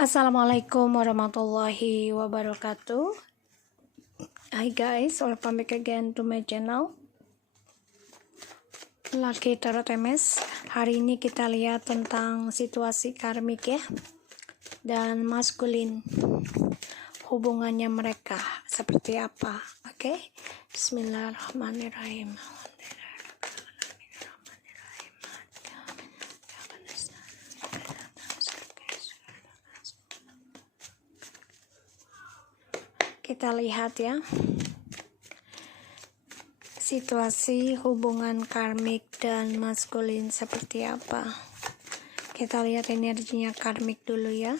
Assalamualaikum warahmatullahi wabarakatuh. Hi guys, welcome back again to my channel Lucky Tarot MS. Hari ini kita lihat tentang situasi karmik ya, dan maskulin, hubungannya mereka seperti apa. Oke, Bismillahirrahmanirrahim. Kita lihat ya, situasi hubungan karmik dan maskulin seperti apa. Kita lihat energinya karmik dulu ya.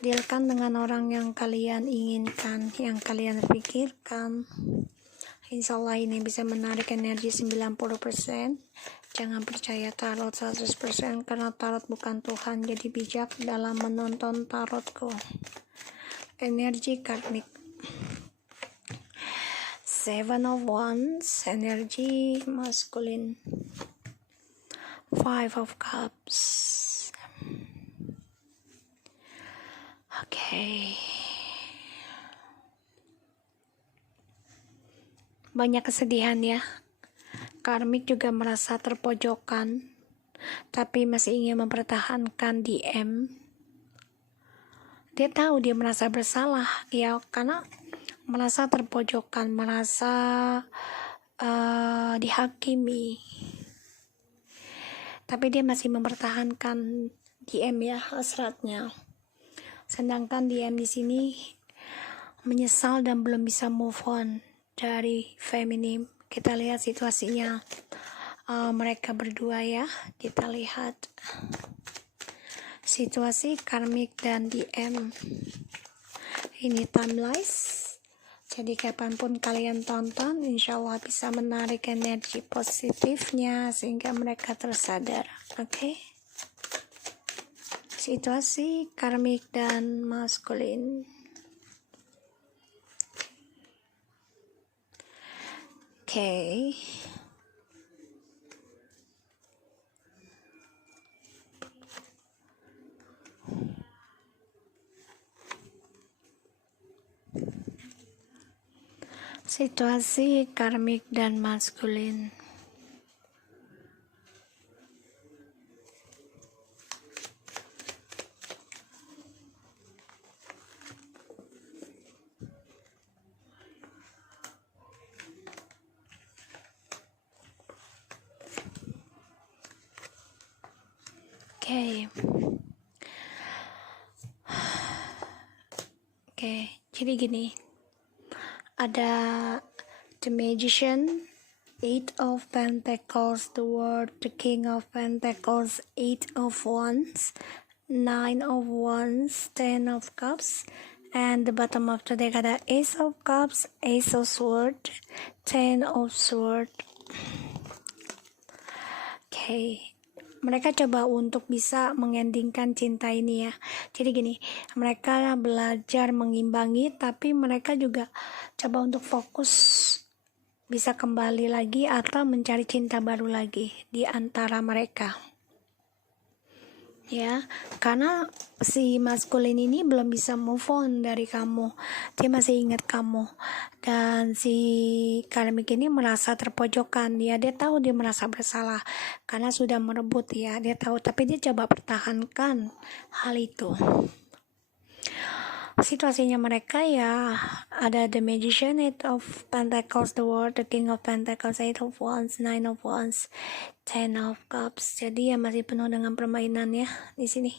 Dealkan dengan orang yang kalian inginkan, yang kalian pikirkan. Insya Allah ini bisa menarik energi 90%. Jangan percaya tarot 100%, karena tarot bukan Tuhan. Jadi bijak dalam menonton tarotku. Energi karmik. Seven of Wands, energi maskulin. Five of Cups. Oke. Banyak kesedihan ya. Karmik juga merasa terpojokan, tapi masih ingin mempertahankan DM. Dia tahu dia merasa bersalah ya, karena merasa terpojokan, merasa dihakimi, tapi dia masih mempertahankan DM ya, hasratnya. Sedangkan DM di sini menyesal dan belum bisa move on dari feminim. Kita lihat situasinya mereka berdua ya. Kita lihat situasi karmik dan DM. Ini timeless. Jadi kapanpun kalian tonton, insya Allah bisa menarik energi positifnya sehingga mereka tersadar. Oke? Situasi karmik dan maskulin. Oke. Situasi karmik dan maskulin. Oke, jadi gini. Ada the Magician, Eight of Pentacles, the World, the King of Pentacles, Eight of Wands, Nine of Wands, Ten of Cups, and the bottom of the deck ada Ace of Cups, Ace of Swords, Ten of Swords. Okay. Mereka coba untuk bisa mengendingkan cinta ini ya. Jadi gini, mereka belajar mengimbangi, tapi mereka juga coba untuk fokus bisa kembali lagi atau mencari cinta baru lagi di antara mereka. Ya, karena si maskulin ini belum bisa move on dari kamu. Dia masih ingat kamu. Dan si karmik ini merasa terpojokan. Dia tahu dia merasa bersalah karena sudah merebut ya. Dia tahu, tapi dia coba pertahankan hal itu. Situasinya mereka ya, ada the Magician, Eight of Pentacles, the World, the King of Pentacles, Eight of Wands, Nine of Wands, Ten of Cups. Jadi ya masih penuh dengan permainan ya di sini.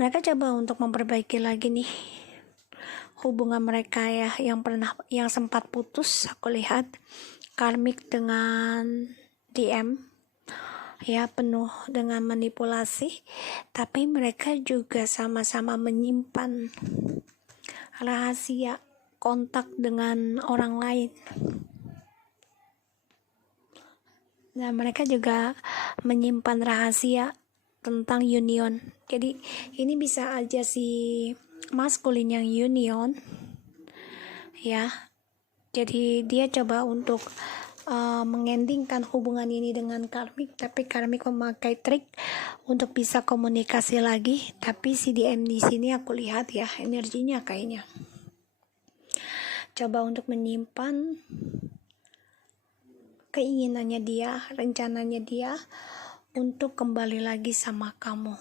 Mereka coba untuk memperbaiki lagi nih hubungan mereka ya, yang sempat putus. Aku lihat karmik dengan DM ya, penuh dengan manipulasi, tapi mereka juga sama-sama menyimpan rahasia kontak dengan orang lain. Dan mereka juga menyimpan rahasia tentang union. Jadi ini bisa aja si maskulin yang union ya. Jadi dia coba untuk mengendingkan hubungan ini dengan karmik, tapi karmik memakai trik untuk bisa komunikasi lagi. Tapi si DM di sini aku lihat ya energinya kayaknya coba untuk menyimpan keinginannya dia, rencananya dia untuk kembali lagi sama kamu,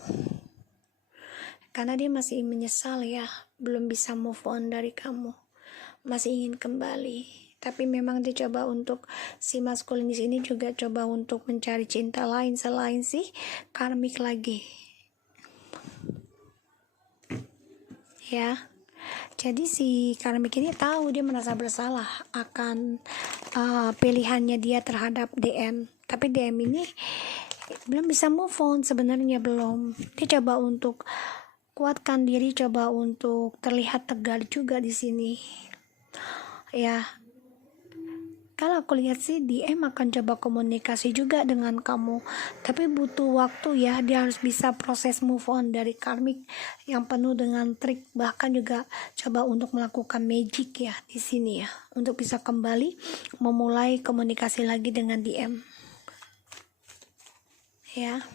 karena dia masih menyesal ya, belum bisa move on dari kamu, masih ingin kembali. Tapi memang dia coba untuk si maskulin di sini juga coba untuk mencari cinta lain selain si karmik lagi ya. Jadi si karmik ini tahu dia merasa bersalah akan pilihannya dia terhadap DM, tapi DM ini belum bisa move on sebenarnya, belum. Dia coba untuk kuatkan diri, coba untuk terlihat tegar juga di sini ya. Kalau aku lihat sih DM akan coba komunikasi juga dengan kamu, tapi butuh waktu ya. Dia harus bisa proses move on dari karmik yang penuh dengan trik, bahkan juga coba untuk melakukan magic ya di sini ya, untuk bisa kembali memulai komunikasi lagi dengan DM ya.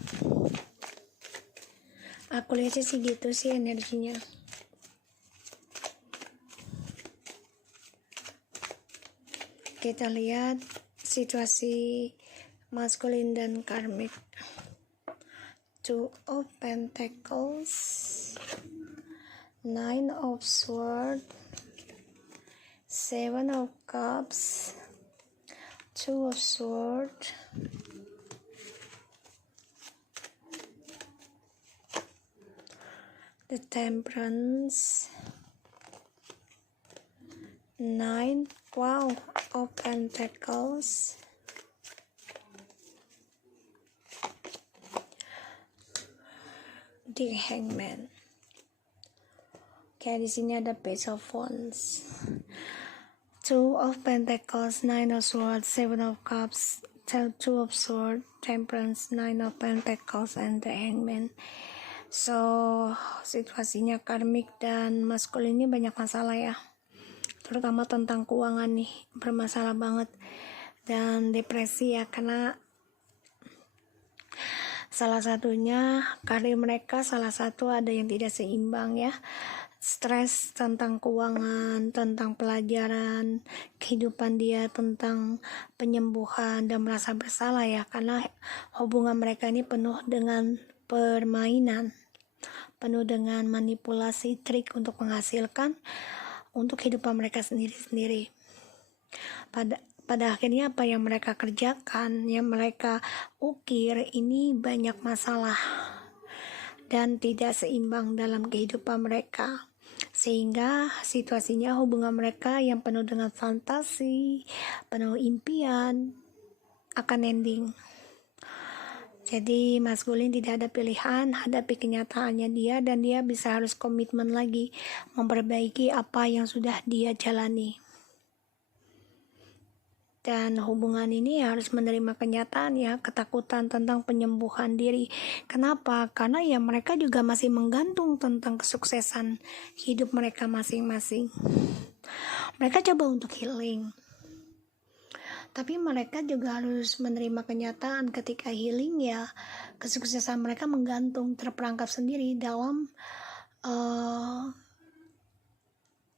Aku lihat sih gitu sih energinya. Kita lihat situasi maskulin dan karmik. Two of Pentacles, Nine of Swords, Seven of Cups, Two of Swords, the Temperance, Nine of Pentacles, the Hangman. Oke, di sini ada Page of Wands, Two of Pentacles, Nine of Swords, Seven of Cups, Two of Swords, Temperance, Nine of Pentacles, and the Hangman. So situasinya karmik dan maskulin ini banyak masalah ya, terutama tentang keuangan nih, bermasalah banget, dan depresi ya, karena salah satunya karir mereka, salah satu ada yang tidak seimbang ya, stres tentang keuangan, tentang pelajaran, kehidupan dia, tentang penyembuhan, dan merasa bersalah ya, karena hubungan mereka ini penuh dengan permainan, penuh dengan manipulasi, trik untuk menghasilkan untuk kehidupan mereka sendiri-sendiri. Pada akhirnya apa yang mereka kerjakan, yang mereka ukir ini banyak masalah dan tidak seimbang dalam kehidupan mereka, sehingga situasinya hubungan mereka yang penuh dengan fantasi, penuh impian akan ending. Jadi maskulin tidak ada pilihan, hadapi kenyataannya dia, dan dia bisa harus komitmen lagi memperbaiki apa yang sudah dia jalani. Dan hubungan ini harus menerima kenyataan ya, ketakutan tentang penyembuhan diri. Kenapa? Karena ya mereka juga masih menggantung tentang kesuksesan hidup mereka masing-masing. Mereka coba untuk healing, tapi mereka juga harus menerima kenyataan ketika healing ya, kesuksesan mereka menggantung, terperangkap sendiri dalam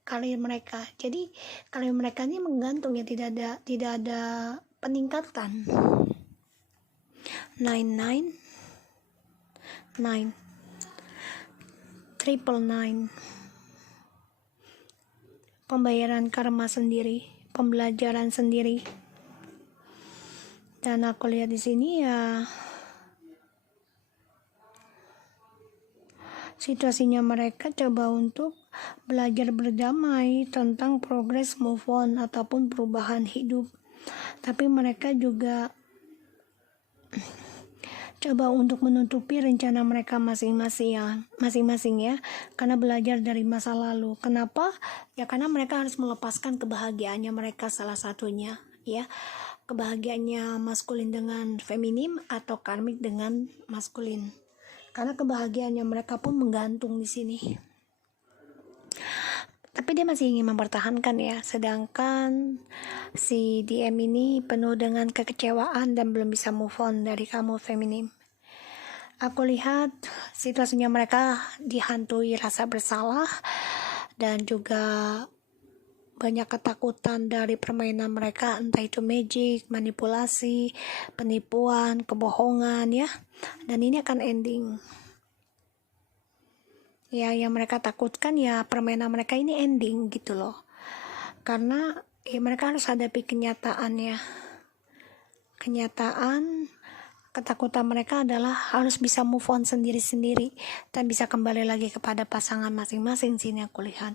karir mereka. Jadi karir mereka ini menggantung ya, tidak ada peningkatan. 999, 999, pembayaran karma sendiri, pembelajaran sendiri. Dan aku lihat di sini ya, situasinya mereka coba untuk belajar berdamai tentang progres move on ataupun perubahan hidup. Tapi mereka juga coba untuk menutupi rencana mereka masing-masing ya, karena belajar dari masa lalu. Kenapa? Ya karena mereka harus melepaskan kebahagiaannya mereka, salah satunya ya, kebahagiaannya maskulin dengan feminim atau karmik dengan maskulin, karena kebahagiaannya mereka pun menggantung di sini. tapi dia masih ingin mempertahankan ya, sedangkan si DM ini penuh dengan kekecewaan dan belum bisa move on dari kamu feminim. Aku lihat situasinya mereka dihantui rasa bersalah dan juga banyak ketakutan dari permainan mereka, entah itu magic, manipulasi, penipuan, kebohongan ya. Dan ini akan ending. Ya, yang mereka takutkan ya permainan mereka ini ending gitu loh. Karena ya mereka harus hadapi kenyataan ya. Kenyataan, ketakutan mereka adalah harus bisa move on sendiri-sendiri dan bisa kembali lagi kepada pasangan masing-masing, sini aku lihat.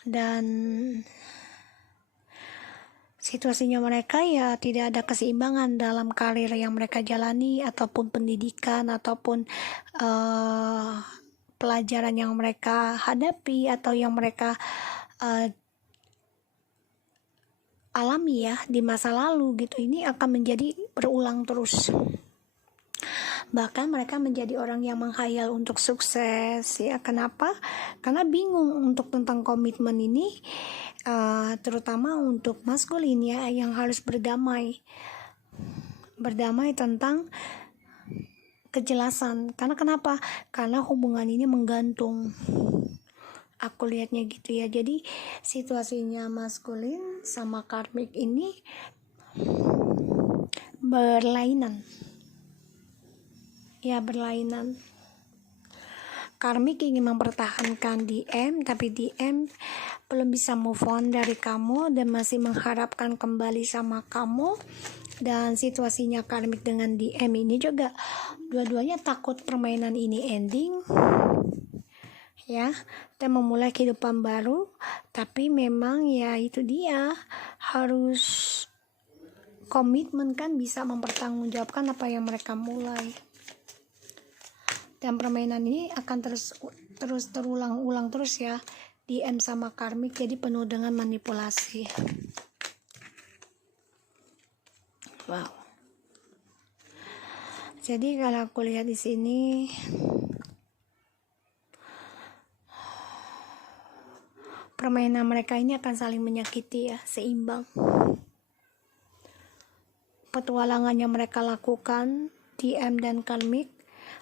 Dan situasinya mereka ya tidak ada keseimbangan dalam karir yang mereka jalani ataupun pendidikan ataupun pelajaran yang mereka hadapi atau yang mereka alami ya di masa lalu gitu. Ini akan menjadi berulang terus. Bahkan mereka menjadi orang yang menghayal untuk sukses ya. Kenapa? Karena bingung untuk tentang komitmen ini, terutama untuk maskulin ya, yang harus berdamai tentang kejelasan. Karena kenapa? Karena hubungan ini menggantung. Aku lihatnya gitu ya. Jadi situasinya maskulin sama karmik ini berlainan. Ya, berlainan. Karmik ingin mempertahankan DM, tapi DM belum bisa move on dari kamu dan masih mengharapkan kembali sama kamu. Dan situasinya karmik dengan DM ini juga dua-duanya takut permainan ini ending ya, dan memulai kehidupan baru. Tapi memang ya itu dia, harus komitmen kan, bisa mempertanggungjawabkan apa yang mereka mulai. Dan permainan ini akan terus terulang-ulang terus ya, DM sama karmik, jadi penuh dengan manipulasi. Wow. Jadi kalau aku lihat di sini, permainan mereka ini akan saling menyakiti ya, seimbang. Petualangan yang mereka lakukan, DM dan karmik,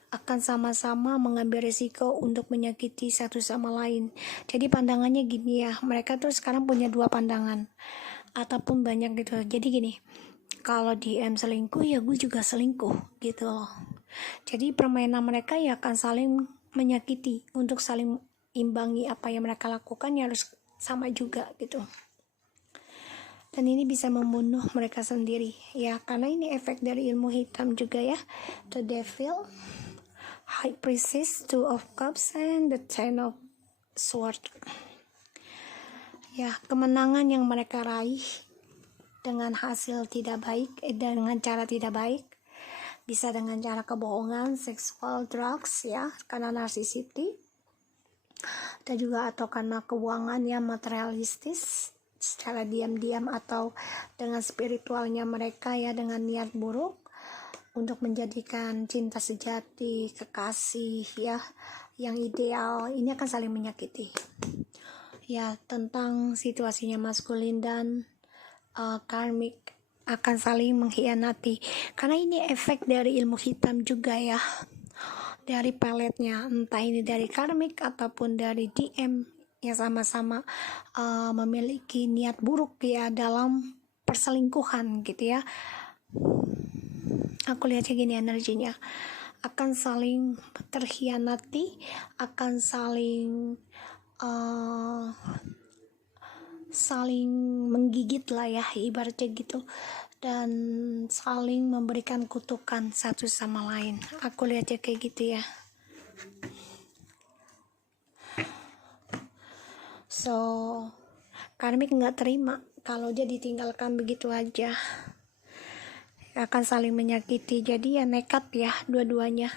akan sama-sama mengambil risiko untuk menyakiti satu sama lain. Jadi pandangannya gini ya, mereka tuh sekarang punya dua pandangan ataupun banyak gitu. Jadi gini, kalau DM selingkuh ya gue juga selingkuh gitu loh. Jadi permainan mereka ya akan saling menyakiti, untuk saling imbangi apa yang mereka lakukan ya harus sama juga gitu. Dan ini bisa membunuh mereka sendiri ya, karena ini efek dari ilmu hitam juga ya. The Devil, High Priestess, Two of Cups, and the Ten of Swords. Ya, kemenangan yang mereka raih dengan hasil tidak baik, dengan cara tidak baik, bisa dengan cara kebohongan, seksual, drugs ya, karena narsisiti, dan juga atau karena keuangan yang materialistis secara diam-diam, atau dengan spiritualnya mereka ya, dengan niat buruk untuk menjadikan cinta sejati, kekasih ya, yang ideal, ini akan saling menyakiti ya. Tentang situasinya maskulin dan karmik akan saling mengkhianati, karena ini efek dari ilmu hitam juga ya, dari paletnya, entah ini dari karmik ataupun dari DM yang sama-sama memiliki niat buruk ya dalam perselingkuhan gitu ya. Aku lihatnya gini, energinya akan saling terkhianati, akan saling menggigit lah ya ibaratnya gitu, dan saling memberikan kutukan satu sama lain. Aku lihatnya kayak gitu ya. So karmik nggak terima kalau dia ditinggalkan begitu aja, akan saling menyakiti. Jadi ya nekat ya, dua-duanya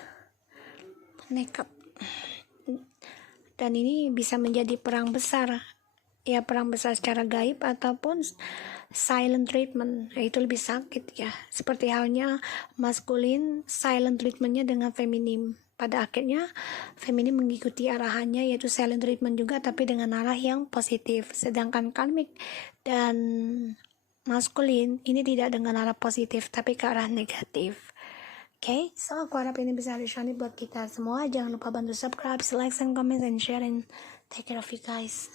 nekat, dan ini bisa menjadi perang besar ya perang besar secara gaib ataupun silent treatment, itu lebih sakit ya. Seperti halnya maskulin silent treatmentnya dengan feminim. Pada akhirnya feminim mengikuti arahannya yaitu silent treatment juga tapi dengan arah yang positif. Sedangkan karmic dan maskulin ini tidak dengan arah positif tapi ke arah negatif. Okay, so aku harap ini bisa resonate buat kita semua. Jangan lupa bantu subscribe, like, and comment, and share, and take care of you guys.